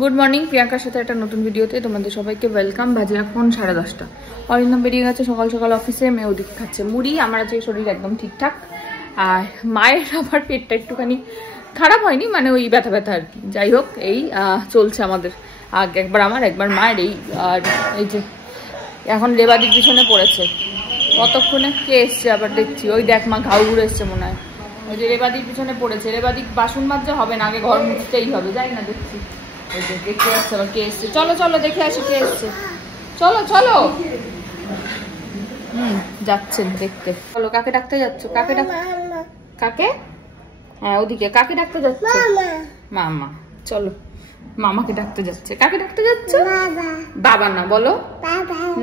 Good morning, প্রিয়াঙ্কার সাথে একটা নতুন ভিডিওতে তোমাদের সবাইকে ওয়েলকাম। বাজে এখন 10:30। অরিন্দম বেরিয়ে গেছে সকাল সকাল অফিসে, মেয়ে ওদিকে খাচ্ছে মুড়ি। আমার আজকে শরীর একদম ঠিকঠাক। আর মায়ের আবার পেটটা একটুখানি খারাপ হয়নি, মানে ওই ব্যথা ব্যথা আর কি। যাই হোক, এই চলছে আমাদের, একবার আমার একবার মায়ের এই। আর এই যে এখন রেবাদির পিছনে পড়েছে, কতক্ষণে কে এসছে আবার দেখছি। ওই দেখ মা, ঘাউ ঘুরে এসছে মনে হয়। ওই যে রেবাদির পিছনে পড়েছে। রেবাদি বাসন মাজতে হবে না, আগে ঘর মুছতেই হবে। যাই না, দেখছি ওই যে দেখতে আসছে আবার কে এসছে। চলো চলো দেখে আসি কে এসছে। চলো চলো। যাচ্ছেন দেখতে। চলো, কাকে ডাকতে যাচ্ছ? কাকে কাকে? হ্যাঁ ওদিকে। কাকে ডাকতে যাচ্ছ? মামা। চলো, মামাকে ডাকতে যাচ্ছে। কাকে ডাকতে যাচ্ছ? বাবা না, বলো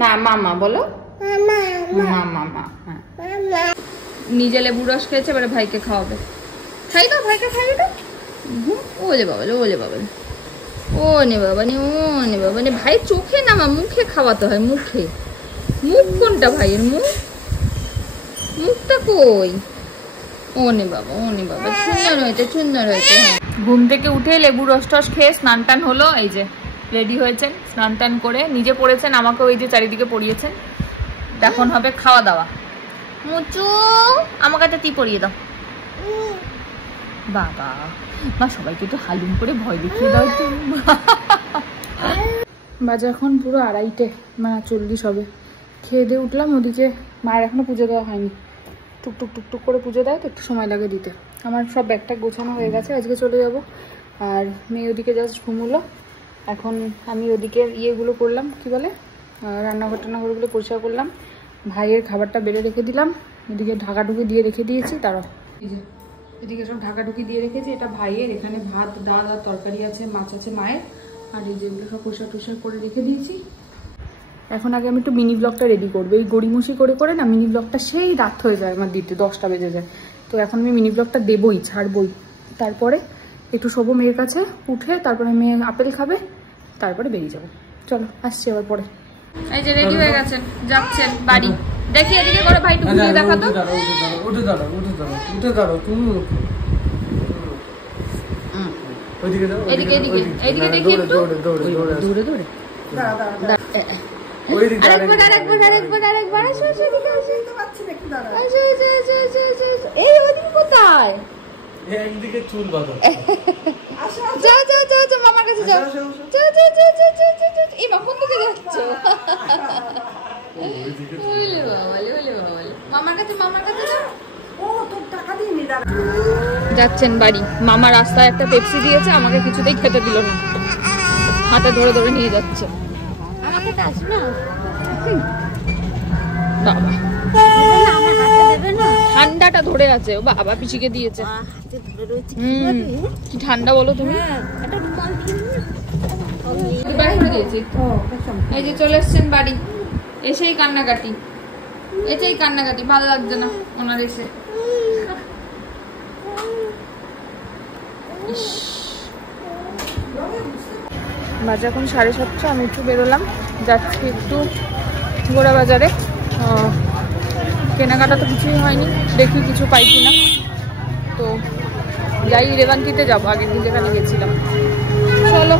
না, মামা বলো। মামা। হ্যাঁ, নিজে লেবু রস খেয়েছে, এবারে ভাইকে খাওয়াবে। খাই দাও, ভাইকে খাই দাও। ওলে বাবা, ওলে বাবা, ও নে বাবা নে, ও নে বাবা নে। ভাই চোখে না, মুখে খাওয়াতে হয়। মুখে। মুখ কোনটা ভাইয়ের? মুখটা কই? ও নে বাবা, ও নে বাবা। সুন্দর হয়েছে, সুন্দর হয়েছে। ঘুম থেকে উঠে লেবু রস টস খেয়ে স্নান টান হলো। এই যে রেডি হয়েছেন, স্নান টান করে নিজে পড়েছেন, আমাকেও এই যে চারিদিকে পড়িয়েছেন। এখন হবে খাওয়া দাওয়া। মুচু, আমার কাছে তুই পড়িয়ে দাও। বাবা মা, সবাইকে তো হালুম করে ভয় দেখিয়ে দাও তো। বাজে এখন পুরো 2:30, মানে 40 হবে। খেয়ে দিয়ে উঠলাম। ওদিকে মায়ের এখনো পুজো দেওয়া হয়নি। টুকটুক টুকটুক করে পুজো দেয় তো একটু সময় লাগে দিতে। আমার সব ব্যাগটা গোছানো হয়ে গেছে, আজকে চলে যাব। আর মেয়ে ওদিকে জাস্ট ঘুমুলো। এখন আমি ওদিকে ইয়েগুলো করলাম, কি বলে, রান্নাঘরগুলো পরিষ্কার করলাম। ভাইয়ের খাবারটা বেড়ে রেখে দিলাম। ওদিকে ঢাকাঢুকি দিয়ে রেখে দিয়েছি। তারা এই যে এদিকে সব ঢাকাঢুকি দিয়ে রেখেছি। এটা ভাইয়ের, এখানে ভাত ডাল আর তরকারি আছে, মাছ আছে মায়ের। আর এই যেগুলো সব পরিষ্কার করে রেখে দিয়েছি। এখন আগে আমি একটু মিনি ব্লগটা রেডি করবো। এই গড়িমসি করে করে না মিনি ব্লগটা সেই রাত হয়ে যায় আমার দিতে, 10টা বেজে যায়। তো এখন আমি মিনি ব্লগটা দেবই, ছাড়বই। তারপরে একটু শোবো মেয়ের কাছে, উঠে তারপরে মেয়ে আপেল খাবে, তারপরে বেরিয়ে যাবো। চলো, আসছি আবার পরে। এই যে রেডি হয়ে গেছেন, যাচ্ছেন বাড়ি। দেখি এদিকে করে ভাই, টুকু দিয়ে দেখা তো। উঠে দাঁড়াও তুমি। এদিকে দেখি একটু। দৌড়ে দৌড়ে এই ওদিকে কোথায়? একদিকে চুল বাঁধা। যাও যাও যাও যাও, মামার কাছে যাও। এই মা কোন দিকে যাচ্ছ? ওলে বাবালে, ওলে বাবালে। মামার কাছে যাও। ও তোর টাকা দিইনি। যাচ্ছেন বাড়ি। মামা রাস্তায় একটা পেপসি দিয়েছে, আমাকে কিছুতেই খেতে দিল না। হাতে ধরে ধরে নিয়ে যাচ্ছে। আমাকে কাজ না বাবা, ঠান্ডাটা ধরে আছে। ও বাবা পিছিয়ে দিয়েছে। কি ঠান্ডা বলো তুমি। এই যে চলে এসছেন বাড়ি। এসেই কান্নাকাটি, ভালো লাগছে না ওনার এসে। বাজে এখন 7:30। আমি একটু বেরোলাম, যাচ্ছি একটু গোড়া বাজারে। কেনাকাটা তো কিছুই হয়নি, দেখি কিছু পাই কিনা। তো যাই, রেবান্তিতে যাবো। আগের দিন যেখানে গেছিলাম। চলো,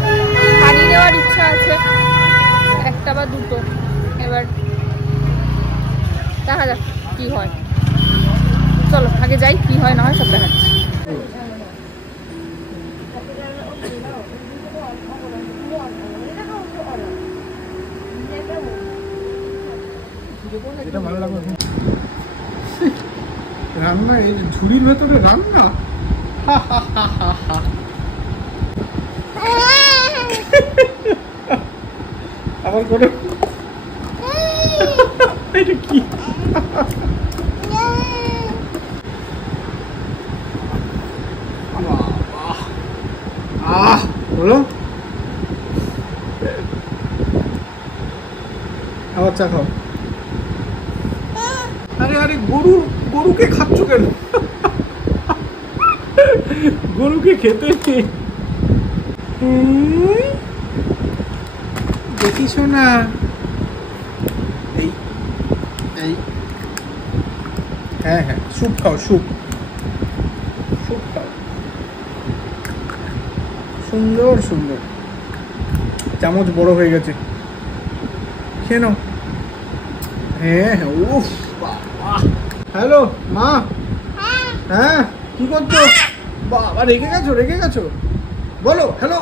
শাড়ি নেওয়ার ইচ্ছা আছে, একটা বা দুটো। এবার দেখা যাক কি হয়। চলো আগে যাই, কি হয় না হয় সব দেখাচ্ছি। রান্না, এই ঝুড়ির ভেতরে রান্না। আবার করে এটা কি? বলো, আবার চা খাও। আরে আরে, গরুকে খাচ্ছ কেন? গরুকে খেতে দেখিস না। এই এই হ্যাঁ হ্যাঁ, স্যুপ খাও, স্যুপ খাও। সুন্দর সুন্দর। চামচ বড় হয়ে গেছে, খেয়ে নাও। হ্যাঁ হ্যাঁ, উফ বাবা। হ্যালো মা। হ্যাঁ কি করছো? বাবা রেগে গেছো, বলো হ্যালো।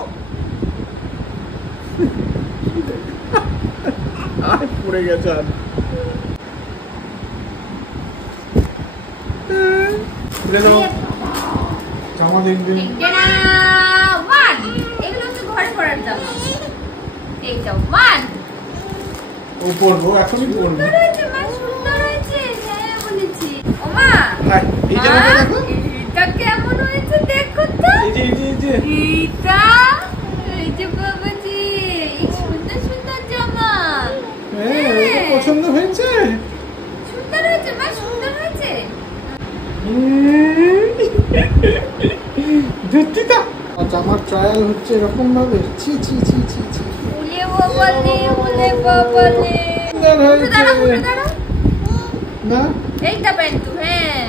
আর পড়ে গেছে। আর খুলে দাও, জামা দেখবে। এগুলো হচ্ছে ঘরে পরার জামা। এইটা ওয়ান। ও পরবো, এখনই পরবো। সুন্দর হয়েছে মা, সুন্দর হয়েছে। হ্যাঁ বলেছি। ও মা, এই জামাটা দেখো। এটা কেমন হয়েছে দেখো তো। এই যে এটা এই যে বাবাজি, এই সুন্দর সুন্দর জামা। হ্যাঁ, এটা পছন্দ হয়েছে। সুন্দর হয়েছে মা, সুন্দর হয়েছে। ধুতিটা জামার ট্রায়াল হচ্ছে এরকম ভাবে। ছি ছি ছি ছি ছি। উলে বাবালে, উলে বাবালে। উঠে দাঁড়াও, উঠে দাঁড়াও। না এইটা পেন্টু, হ্যাঁ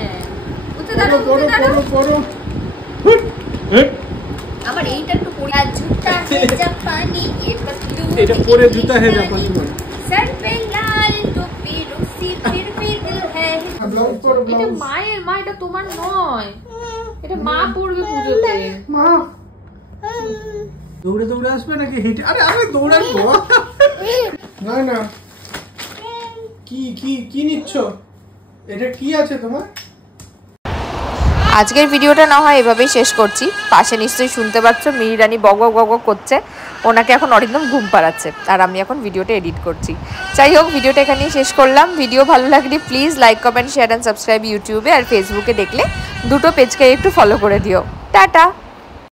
উঠে দাঁড়াও, উঠে দাঁড়াও। পড়ো। আমার এইটা একটু পরে আর জুতা হে জাপানি, ये पतलू এটা পরে জুতা হে জাপানি বলে। सर पे लाल टोपी रूसी फिर भी दिल है। ব্লাউজ পরো, এটা ব্লাউজ। মায়ের, মা এটা তোমার নয়, এটা মা পড়বে পুজোতে। মা দৌড়ে দৌড়ে আসবে নাকি হেঁটে? আরে আরে দৌড়াবো না না। কি কি কি নিচ্ছ? এটা কি আছে তোমার? আজকের ভিডিওটা না হয় এভাবেই শেষ করছি। পাশে নিশ্চয়ই শুনতে পাচ্ছ মিহি রানী বক বক বক বক করছে, ওনাকে এখন অরিন্দম ঘুম পাড়াচ্ছে আর আমি এখন ভিডিওটা এডিট করছি। যাই হোক, ভিডিওটা এখানেই শেষ করলাম। ভিডিও ভালো লাগলে please like comment share and subscribe ইউটিউবে, আর ফেসবুকে দেখলে দুটো পেজকে একটু ফলো করে দিও। টাটা।